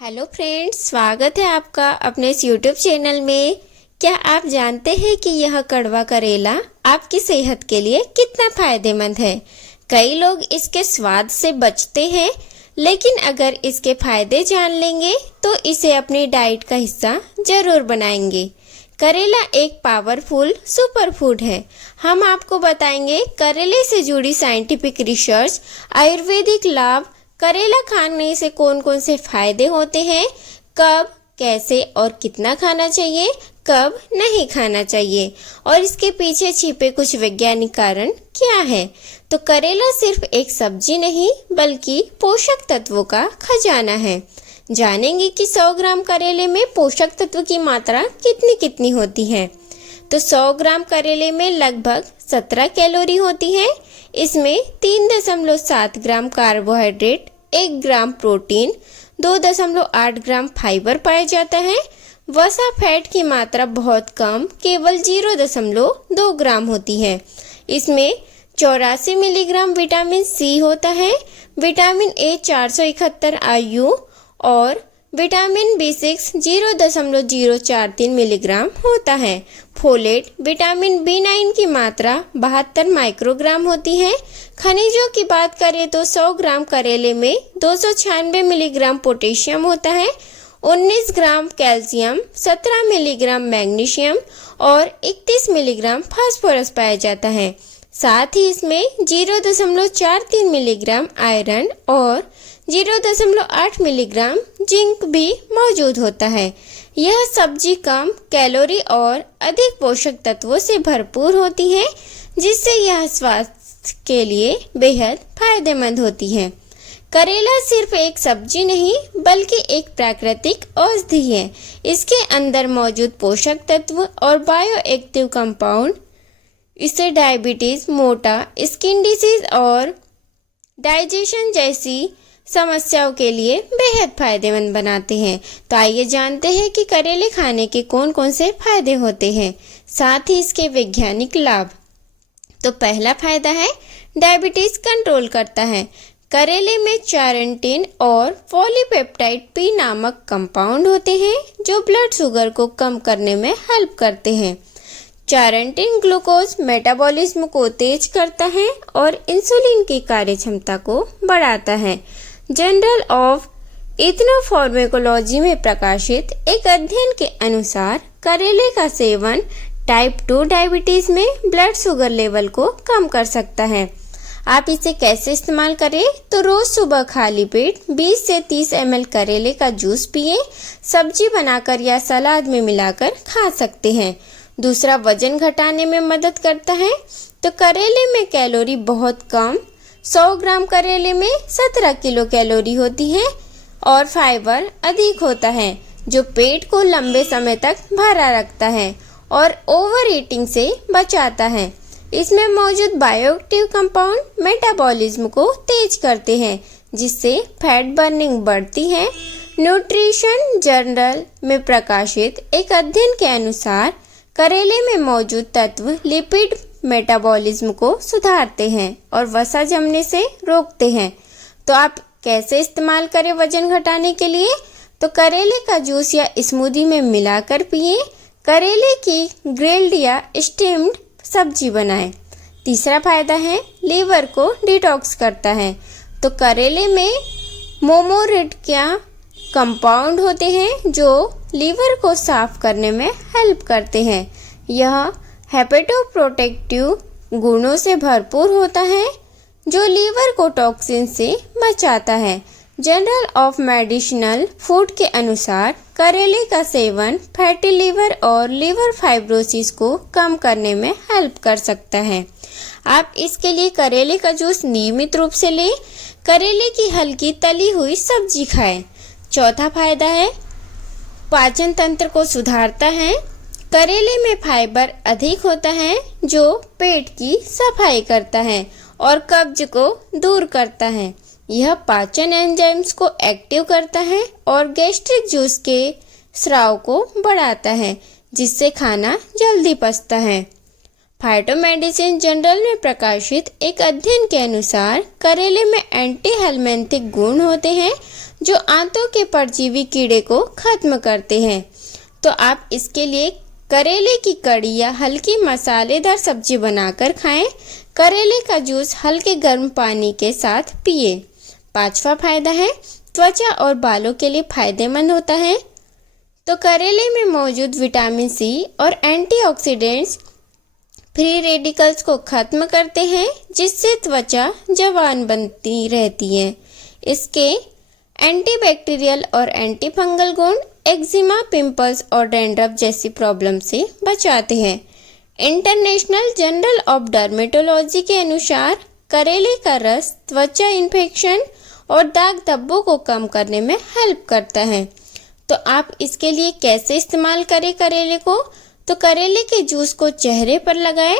Hello friends, स्वागत है आपका अपने इस यूट्यूब चैनल में। क्या आप जानते हैं कि यह कड़वा करेला आपकी सेहत के लिए कितना फायदेमंद है। कई लोग इसके स्वाद से बचते हैं, लेकिन अगर इसके फायदे जान लेंगे तो इसे अपनी डाइट का हिस्सा जरूर बनाएंगे। करेला एक पावरफुल सुपर फूड है। हम आपको बताएंगे करेले से जुड़ी साइंटिफिक रिसर्च, आयुर्वेदिक लाभ, करेला खाने से कौन कौन से फायदे होते हैं, कब, कैसे और कितना खाना चाहिए, कब नहीं खाना चाहिए और इसके पीछे छिपे कुछ वैज्ञानिक कारण क्या है। तो करेला सिर्फ एक सब्जी नहीं बल्कि पोषक तत्वों का खजाना है। जानेंगे कि 100 ग्राम करेले में पोषक तत्व की मात्रा कितनी कितनी होती है। तो 100 ग्राम करेले में लगभग 17 कैलोरी होती है। इसमें 3.7 ग्राम कार्बोहाइड्रेट, 1 ग्राम प्रोटीन, 2.8 ग्राम फाइबर पाया जाता है। वसा फैट की मात्रा बहुत कम, केवल 0.2 ग्राम होती है। इसमें 84 मिलीग्राम विटामिन सी होता है, विटामिन ए 471 IU और विटामिन B6 0.043 मिलीग्राम होता है। फोलेट, विटामिन B9 की मात्रा 72 माइक्रोग्राम होती है। खनिजों की बात करें तो 100 ग्राम करेले में 296 मिलीग्राम पोटेशियम होता है, 19 ग्राम कैल्शियम, 17 मिलीग्राम मैग्नीशियम और 31 मिलीग्राम फास्फोरस पाया जाता है। साथ ही इसमें 0.43 मिलीग्राम आयरन और 0.8 मिलीग्राम जिंक भी मौजूद होता है। यह सब्जी कम कैलोरी और अधिक पोषक तत्वों से भरपूर होती है, जिससे यह स्वास्थ्य के लिए बेहद फायदेमंद होती है। करेला सिर्फ एक सब्जी नहीं बल्कि एक प्राकृतिक औषधि है। इसके अंदर मौजूद पोषक तत्व और बायोएक्टिव कंपाउंड इसे डायबिटीज, मोटा, स्किन डिसीज और डाइजेशन जैसी समस्याओं के लिए बेहद फायदेमंद बनाते हैं। तो आइए जानते हैं कि करेले खाने के कौन कौन से फायदे होते हैं, साथ ही इसके वैज्ञानिक लाभ। तो पहला फायदा है डायबिटीज कंट्रोल करता है। करेले में चारंटिन और पॉलीपेप्टाइड पी नामक कंपाउंड होते हैं जो ब्लड शुगर को कम करने में हेल्प करते हैं। चारंटिन ग्लूकोज मेटाबॉलिज्म को तेज करता है और इंसुलिन की कार्यक्षमता को बढ़ाता है। जर्नल ऑफ इथनोफार्मेकोलॉजी में प्रकाशित एक अध्ययन के अनुसार करेले का सेवन टाइप 2 डायबिटीज में ब्लड शुगर लेवल को कम कर सकता है। आप इसे कैसे इस्तेमाल करें तो रोज सुबह खाली पेट 20 से 30 ml करेले का जूस पिए, सब्जी बनाकर या सलाद में मिलाकर खा सकते हैं। दूसरा, वजन घटाने में मदद करता है। तो करेले में कैलोरी बहुत कम, 100 ग्राम करेले में 17 किलो कैलोरी होती है और फाइबर अधिक होता है जो पेट को लंबे समय तक भरा रखता है और ओवर ईटिंग से बचाता है। इसमें मौजूद बायोएक्टिव कंपाउंड मेटाबॉलिज्म को तेज करते हैं, जिससे फैट बर्निंग बढ़ती है। न्यूट्रिशन जर्नल में प्रकाशित एक अध्ययन के अनुसार करेले में मौजूद तत्व लिपिड मेटाबॉलिज्म को सुधारते हैं और वसा जमने से रोकते हैं। तो आप कैसे इस्तेमाल करें वजन घटाने के लिए? तो करेले का जूस या स्मूदी में मिलाकर पिए। करेले की ग्रिल्ड या स्टीम्ड सब्जी बनाएं। तीसरा फायदा है लीवर को डिटॉक्स करता है। तो करेले में मोमोरेटिका कंपाउंड होते हैं जो लीवर को साफ करने में हेल्प करते हैं। यह हेपेटोप्रोटेक्टिव गुणों से भरपूर होता है जो लीवर को टॉक्सिन से बचाता है। जर्नल ऑफ मेडिसिनल फूड के अनुसार करेले का सेवन फैटी लीवर और लीवर फाइब्रोसिस को कम करने में हेल्प कर सकता है। आप इसके लिए करेले का जूस नियमित रूप से लें। करेले की हल्की तली हुई सब्जी खाएं। चौथा फायदा है पाचन तंत्र को सुधारता है। करेले में फाइबर अधिक होता है जो पेट की सफाई करता है और कब्ज को दूर करता है। यह पाचन एंजाइम्स को एक्टिव करता है और गैस्ट्रिक जूस के स्राव को बढ़ाता है, जिससे खाना जल्दी पचता है। फाइटोमेडिसिन जर्नल में प्रकाशित एक अध्ययन के अनुसार करेले में एंटी हेलमिंथिक गुण होते हैं जो आंतों के परजीवी कीड़े को खत्म करते हैं। तो आप इसके लिए करेले की कड़ी या हल्की मसालेदार सब्जी बनाकर खाएं। करेले का जूस हल्के गर्म पानी के साथ पिए। 5वां फायदा है त्वचा और बालों के लिए फायदेमंद होता है। तो करेले में मौजूद विटामिन सी और एंटीऑक्सीडेंट्स फ्री रेडिकल्स को खत्म करते हैं जिससे त्वचा जवान बनती रहती है। इसके एंटीबैक्टीरियल और एंटीफंगल गुण एक्जिमा, पिंपल्स और डैंड्रफ जैसी प्रॉब्लम से बचाते हैं। इंटरनेशनल जर्नल ऑफ डर्मेटोलॉजी के अनुसार करेले का रस त्वचा इन्फेक्शन और दाग धब्बों को कम करने में हेल्प करता है। तो आप इसके लिए कैसे इस्तेमाल करें करेले को? तो करेले के जूस को चेहरे पर लगाएं।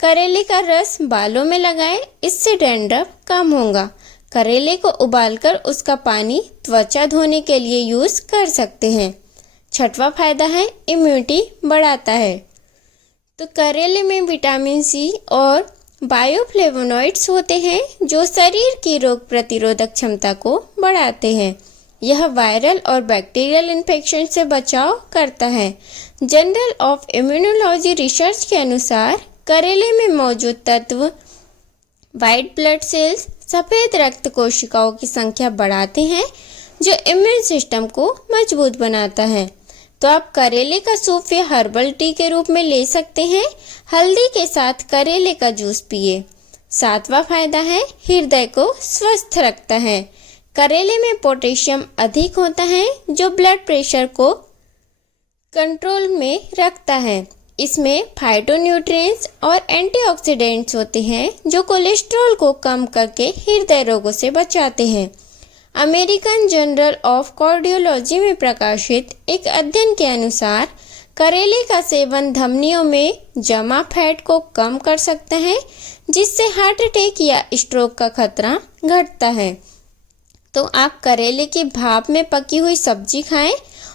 करेले का रस बालों में लगाएं, इससे डैंड्रफ कम होगा। करेले को उबालकर उसका पानी त्वचा धोने के लिए यूज कर सकते हैं। 6वां फायदा है इम्यूनिटी बढ़ाता है। तो करेले में विटामिन सी और बायोफ्लेवोनॉइड्स होते हैं जो शरीर की रोग प्रतिरोधक क्षमता को बढ़ाते हैं। यह वायरल और बैक्टीरियल इन्फेक्शन से बचाव करता है। जर्नल ऑफ इम्यूनोलॉजी रिसर्च के अनुसार करेले में मौजूद तत्व व्हाइट ब्लड सेल्स, सफ़ेद रक्त कोशिकाओं की संख्या बढ़ाते हैं जो इम्यून सिस्टम को मजबूत बनाता है। तो आप करेले का सूप या हर्बल टी के रूप में ले सकते हैं। हल्दी के साथ करेले का जूस पिए। 7वां फायदा है हृदय को स्वस्थ रखता है। करेले में पोटेशियम अधिक होता है जो ब्लड प्रेशर को कंट्रोल में रखता है। इसमें फाइटोन्यूट्रिएंट्स और एंटीऑक्सीडेंट्स होते हैं जो कोलेस्ट्रॉल को कम करके हृदय रोगों से बचाते हैं। अमेरिकन जर्नल ऑफ कार्डियोलॉजी में प्रकाशित एक अध्ययन के अनुसार करेले का सेवन धमनियों में जमा फैट को कम कर सकता है जिससे हार्ट अटैक या स्ट्रोक का खतरा घटता है। तो आप करेले की भाप में पकी हुई सब्जी खाएं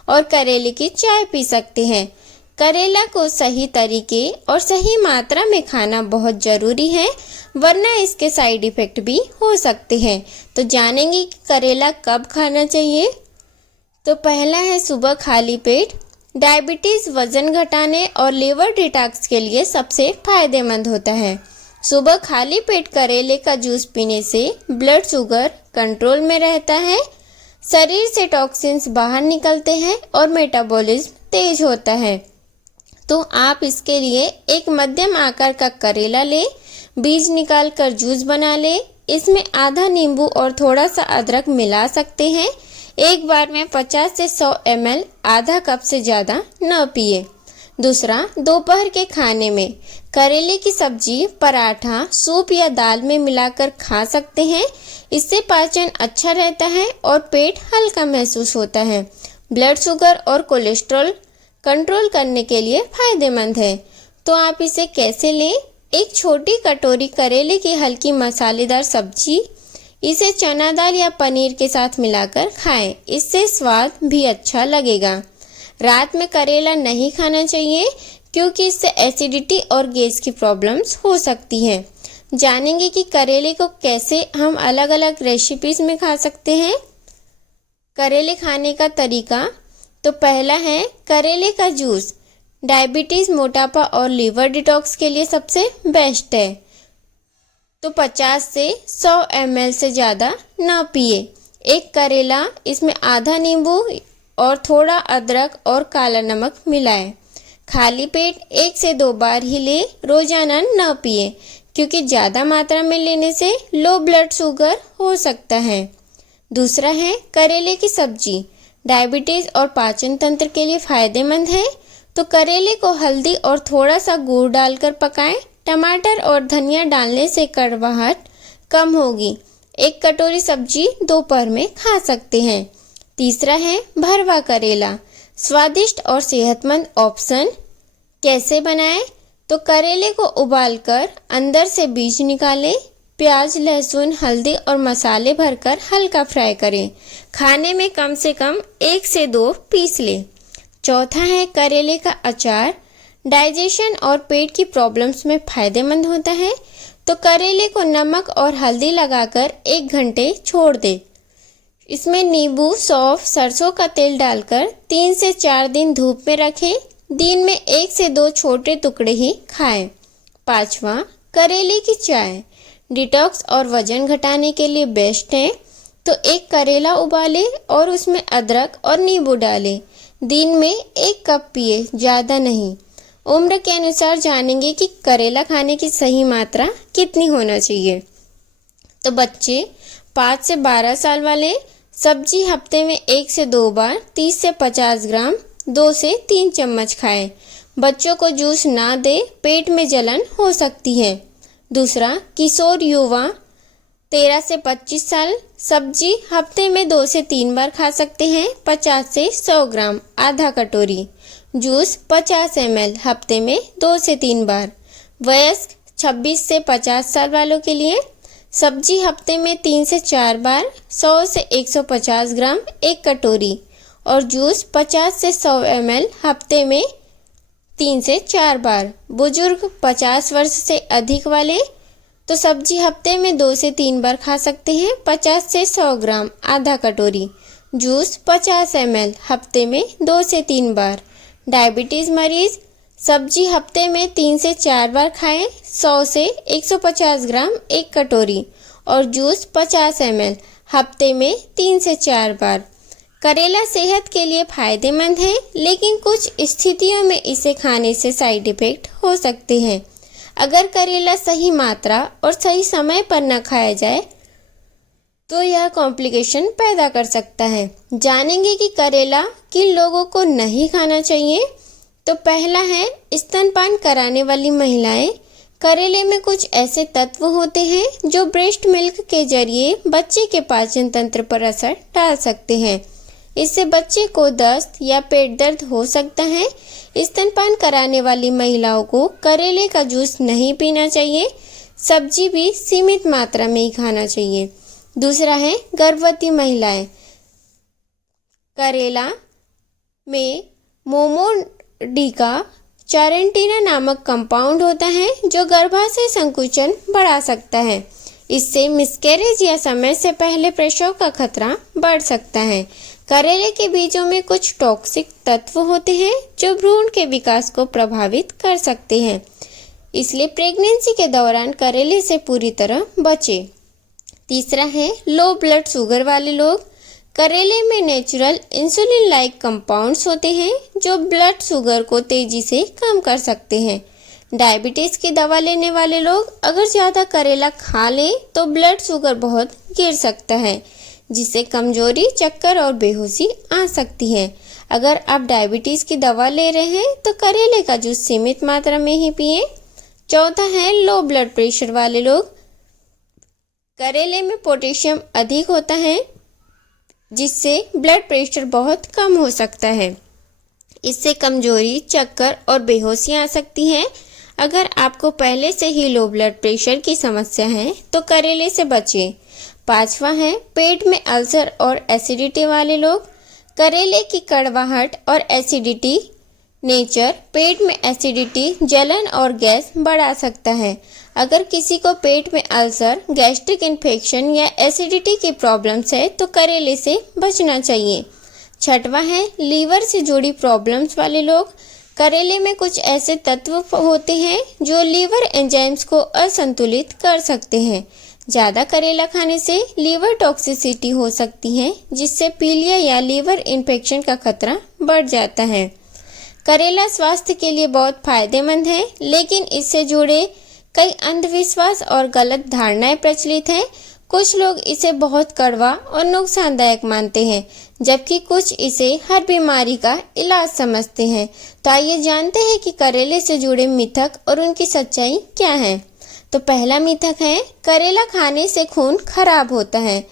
और करेले की चाय पी सकते हैं। करेला को सही तरीके और सही मात्रा में खाना बहुत जरूरी है वरना इसके साइड इफेक्ट भी हो सकते हैं। तो जानेंगे कि करेला कब खाना चाहिए। तो पहला है सुबह खाली पेट। डायबिटीज़, वजन घटाने और लिवर डिटॉक्स के लिए सबसे फायदेमंद होता है। सुबह खाली पेट करेले का जूस पीने से ब्लड शुगर कंट्रोल में रहता है, शरीर से टॉक्सिन्स बाहर निकलते हैं और मेटाबॉलिज्म तेज होता है। तो आप इसके लिए एक मध्यम आकार का करेला ले, बीज निकाल कर जूस बना ले। इसमें आधा नींबू और थोड़ा सा अदरक मिला सकते हैं। एक बार में 50 से 100 ml आधा कप से ज़्यादा न पिए। दूसरा, दोपहर के खाने में करेले की सब्जी, पराठा, सूप या दाल में मिलाकर खा सकते हैं। इससे पाचन अच्छा रहता है और पेट हल्का महसूस होता है। ब्लड शुगर और कोलेस्ट्रॉल कंट्रोल करने के लिए फायदेमंद है। तो आप इसे कैसे लें? एक छोटी कटोरी करेले की हल्की मसालेदार सब्जी, इसे चना दाल या पनीर के साथ मिलाकर खाएं। इससे स्वाद भी अच्छा लगेगा। रात में करेला नहीं खाना चाहिए क्योंकि इससे एसिडिटी और गैस की प्रॉब्लम्स हो सकती हैं। जानेंगे कि करेले को कैसे हम अलग अलग रेसिपीज में खा सकते हैं। करेले खाने का तरीका। तो पहला है करेले का जूस। डायबिटीज़, मोटापा और लीवर डिटॉक्स के लिए सबसे बेस्ट है। तो 50 से 100 ml से ज़्यादा ना पिए। एक करेला, इसमें आधा नींबू और थोड़ा अदरक और काला नमक मिलाएं। खाली पेट 1 से 2 बार ही ले, रोजाना न पिए क्योंकि ज़्यादा मात्रा में लेने से लो ब्लड शुगर हो सकता है। दूसरा है करेले की सब्जी। डायबिटीज़ और पाचन तंत्र के लिए फायदेमंद है। तो करेले को हल्दी और थोड़ा सा गुड़ डालकर पकाएं। टमाटर और धनिया डालने से कड़वाहट कम होगी। एक कटोरी सब्जी दोपहर में खा सकते हैं। तीसरा है भरवा करेला। स्वादिष्ट और सेहतमंद ऑप्शन। कैसे बनाएं? तो करेले को उबालकर अंदर से बीज निकालें। प्याज, लहसुन, हल्दी और मसाले भरकर हल्का फ्राई करें। खाने में कम से कम 1 से 2 पीस लें। चौथा है करेले का अचार। डाइजेशन और पेट की प्रॉब्लम्स में फायदेमंद होता है। तो करेले को नमक और हल्दी लगाकर 1 घंटे छोड़ दें। इसमें नींबू, सौंफ, सरसों का तेल डालकर 3 से 4 दिन धूप में रखें। दिन में 1 से 2 छोटे टुकड़े ही खाएं। 5वां, करेले की चाय डिटॉक्स और वजन घटाने के लिए बेस्ट है। तो 1 करेला उबालें और उसमें अदरक और नींबू डालें। दिन में 1 कप पिए, ज़्यादा नहीं। उम्र के अनुसार जानेंगे कि करेला खाने की सही मात्रा कितनी होना चाहिए। तो बच्चे 5 से 12 साल वाले सब्जी हफ्ते में 1 से 2 बार 30 से 50 ग्राम 2 से 3 चम्मच खाएं। बच्चों को जूस ना दे, पेट में जलन हो सकती है। दूसरा, किशोर युवा 13 से 25 साल सब्जी हफ्ते में 2 से 3 बार खा सकते हैं। 50 से 100 ग्राम आधा कटोरी। जूस 50 ml हफ्ते में 2 से 3 बार। वयस्क 26 से 50 साल वालों के लिए सब्जी हफ्ते में 3 से 4 बार 100 से 150 ग्राम 1 कटोरी और जूस 50 से 100 ml हफ्ते में 3 से 4 बार। बुजुर्ग 50 वर्ष से अधिक वाले तो सब्जी हफ्ते में 2 से 3 बार खा सकते हैं। 50 से 100 ग्राम आधा कटोरी। जूस 50 ml हफ्ते में 2 से 3 बार। डायबिटीज़ मरीज सब्जी हफ्ते में 3 से 4 बार खाएं। 100 से 150 ग्राम 1 कटोरी और जूस 50 ml हफ्ते में 3 से 4 बार। करेला सेहत के लिए फायदेमंद है, लेकिन कुछ स्थितियों में इसे खाने से साइड इफेक्ट हो सकते हैं। अगर करेला सही मात्रा और सही समय पर न खाया जाए तो यह कॉम्प्लिकेशन पैदा कर सकता है। जानेंगे कि करेला किन लोगों को नहीं खाना चाहिए। तो पहला है स्तनपान कराने वाली महिलाएं। करेले में कुछ ऐसे तत्व होते हैं जो ब्रेस्ट मिल्क के जरिए बच्चे के पाचन तंत्र पर असर डाल सकते हैं। इससे बच्चे को दस्त या पेट दर्द हो सकता है। स्तनपान कराने वाली महिलाओं को करेले का जूस नहीं पीना चाहिए। सब्जी भी सीमित मात्रा में ही खाना चाहिए। दूसरा है गर्भवती महिलाएं। करेला में मोमोडिका चारेंटिना नामक कंपाउंड होता है जो गर्भाशय संकुचन बढ़ा सकता है। इससे मिसकैरेज या समय से पहले प्रसव का खतरा बढ़ सकता है। करेले के बीजों में कुछ टॉक्सिक तत्व होते हैं जो भ्रूण के विकास को प्रभावित कर सकते हैं, इसलिए प्रेगनेंसी के दौरान करेले से पूरी तरह बचें। तीसरा है लो ब्लड शुगर वाले लोग। करेले में नेचुरल इंसुलिन लाइक कंपाउंड्स होते हैं जो ब्लड शुगर को तेजी से कम कर सकते हैं। डायबिटीज़ की दवा लेने वाले लोग अगर ज़्यादा करेला खा लें तो ब्लड शुगर बहुत गिर सकता है, जिससे कमजोरी, चक्कर और बेहोशी आ सकती है। अगर आप डायबिटीज़ की दवा ले रहे हैं तो करेले का जूस सीमित मात्रा में ही पिएं। चौथा है लो ब्लड प्रेशर वाले लोग। करेले में पोटेशियम अधिक होता है जिससे ब्लड प्रेशर बहुत कम हो सकता है। इससे कमजोरी, चक्कर और बेहोशी आ सकती है। अगर आपको पहले से ही लो ब्लड प्रेशर की समस्या है तो करेले से बचें। पांचवा है पेट में अल्सर और एसिडिटी वाले लोग। करेले की कड़वाहट और एसिडिटी नेचर पेट में एसिडिटी, जलन और गैस बढ़ा सकता है। अगर किसी को पेट में अल्सर, गैस्ट्रिक इन्फेक्शन या एसिडिटी की प्रॉब्लम्स है तो करेले से बचना चाहिए। छठवां है लीवर से जुड़ी प्रॉब्लम्स वाले लोग। करेले में कुछ ऐसे तत्व होते हैं जो लीवर एंजाइम्स को असंतुलित कर सकते हैं। ज़्यादा करेला खाने से लीवर टॉक्सिसिटी हो सकती है, जिससे पीलिया या लीवर इन्फेक्शन का खतरा बढ़ जाता है। करेला स्वास्थ्य के लिए बहुत फायदेमंद है, लेकिन इससे जुड़े कई अंधविश्वास और गलत धारणाएं प्रचलित हैं। कुछ लोग इसे बहुत कड़वा और नुकसानदायक मानते हैं, जबकि कुछ इसे हर बीमारी का इलाज समझते हैं। तो आइए जानते हैं कि करेले से जुड़े मिथक और उनकी सच्चाई क्या है। तो पहला मिथक है करेला खाने से खून खराब होता है।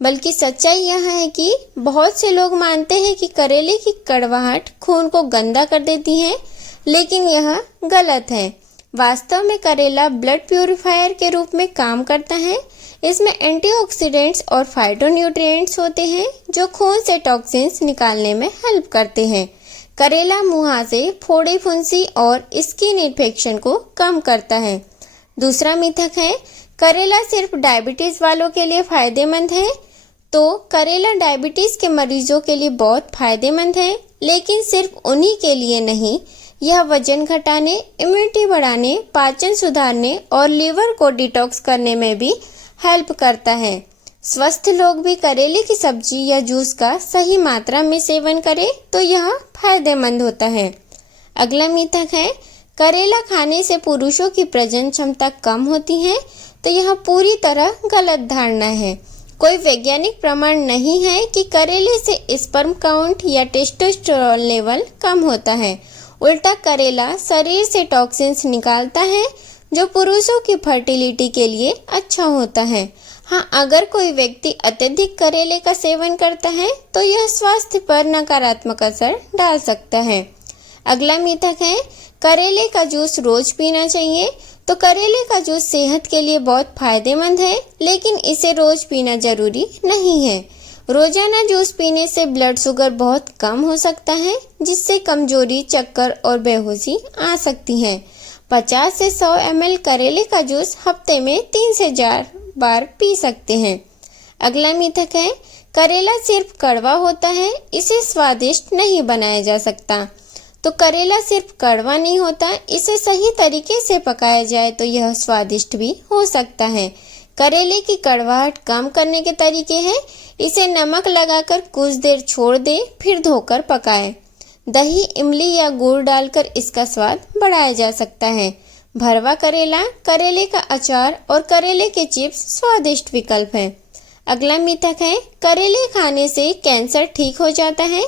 बल्कि सच्चाई यह है कि बहुत से लोग मानते हैं कि करेले की कड़वाहट खून को गंदा कर देती है, लेकिन यह गलत है। वास्तव में करेला ब्लड प्यूरिफायर के रूप में काम करता है। इसमें एंटीऑक्सीडेंट्स और फाइटोन्यूट्रिएंट्स होते हैं जो खून से टॉक्सिन्स निकालने में हेल्प करते हैं। करेला मुहासे, फोड़े फुंसी और स्किन इन्फेक्शन को कम करता है। दूसरा मिथक है करेला सिर्फ डायबिटीज वालों के लिए फायदेमंद है। तो करेला डायबिटीज के मरीजों के लिए बहुत फायदेमंद है, लेकिन सिर्फ उन्हीं के लिए नहीं। यह वजन घटाने, इम्यूनिटी बढ़ाने, पाचन सुधारने और लीवर को डिटॉक्स करने में भी हेल्प करता है। स्वस्थ लोग भी करेले की सब्जी या जूस का सही मात्रा में सेवन करें तो यह फायदेमंद होता है। अगला मिथक है करेला खाने से पुरुषों की प्रजनन क्षमता कम होती है। तो यह पूरी तरह गलत धारणा है। कोई वैज्ञानिक प्रमाण नहीं है कि करेले से स्पर्म काउंट या टेस्टोस्टेरोन लेवल कम होता है। उल्टा करेला शरीर से टॉक्सिन्स निकालता है जो पुरुषों की फर्टिलिटी के लिए अच्छा होता है। हाँ, अगर कोई व्यक्ति अत्यधिक करेले का सेवन करता है तो यह स्वास्थ्य पर नकारात्मक असर डाल सकता है। अगला मिथक है करेले का जूस रोज पीना चाहिए। तो करेले का जूस सेहत के लिए बहुत फायदेमंद है, लेकिन इसे रोज पीना जरूरी नहीं है। रोजाना जूस पीने से ब्लड शुगर बहुत कम हो सकता है, जिससे कमजोरी, चक्कर और बेहोशी आ सकती है। 50 से 100 ml करेले का जूस हफ्ते में 3 से 4 बार पी सकते हैं। अगला मिथक है करेला सिर्फ कड़वा होता है, इसे स्वादिष्ट नहीं बनाया जा सकता। तो करेला सिर्फ कड़वा नहीं होता, इसे सही तरीके से पकाया जाए तो यह स्वादिष्ट भी हो सकता है। करेले की कड़वाहट कम करने के तरीके हैं, इसे नमक लगाकर कुछ देर छोड़ दे, फिर धोकर पकाएं। दही, इमली या गुड़ डालकर इसका स्वाद बढ़ाया जा सकता है। भरवा करेला, करेले का अचार और करेले के चिप्स स्वादिष्ट विकल्प हैं। अगला मिथक है करेले खाने से कैंसर ठीक हो जाता है।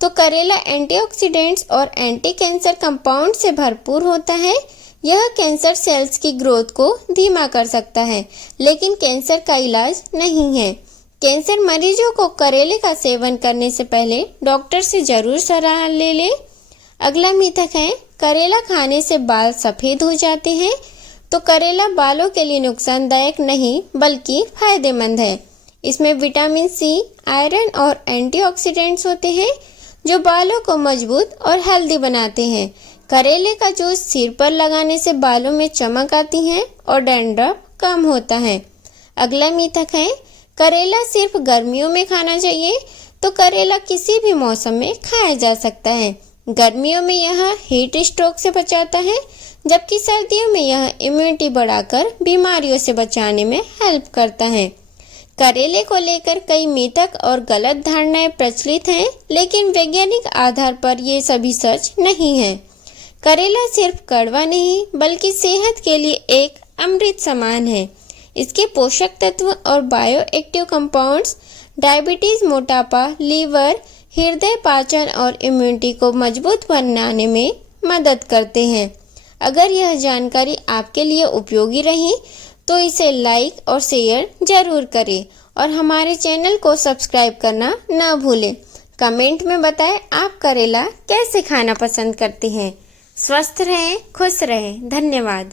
तो करेला एंटीऑक्सीडेंट्स और एंटी कैंसर कंपाउंड से भरपूर होता है। यह कैंसर सेल्स की ग्रोथ को धीमा कर सकता है, लेकिन कैंसर का इलाज नहीं है। कैंसर मरीजों को करेले का सेवन करने से पहले डॉक्टर से जरूर सलाह ले लें। अगला मिथक है करेला खाने से बाल सफ़ेद हो जाते हैं। तो करेला बालों के लिए नुकसानदायक नहीं बल्कि फायदेमंद है। इसमें विटामिन सी, आयरन और एंटीऑक्सीडेंट्स होते हैं जो बालों को मजबूत और हेल्दी बनाते हैं। करेले का जूस सिर पर लगाने से बालों में चमक आती है और डैंड्रफ कम होता है। अगला मिथक है करेला सिर्फ गर्मियों में खाना चाहिए। तो करेला किसी भी मौसम में खाया जा सकता है। गर्मियों में यह हीट स्ट्रोक से बचाता है, जबकि सर्दियों में यह इम्यूनिटी बढ़ाकर बीमारियों से बचाने में हेल्प करता है। करेले को लेकर कई मिथक और गलत धारणाएं प्रचलित हैं, लेकिन वैज्ञानिक आधार पर ये सभी सच नहीं है। करेला सिर्फ कड़वा नहीं बल्कि सेहत के लिए एक अमृत समान है। इसके पोषक तत्व और बायो एक्टिव कंपाउंड्स डायबिटीज, मोटापा, लीवर, हृदय, पाचन और इम्यूनिटी को मजबूत बनाने में मदद करते हैं। अगर यह जानकारी आपके लिए उपयोगी रही तो इसे लाइक और शेयर जरूर करें और हमारे चैनल को सब्सक्राइब करना न भूलें। कमेंट में बताएं आप करेला कैसे खाना पसंद करते हैं। स्वस्थ रहें, खुश रहें। धन्यवाद।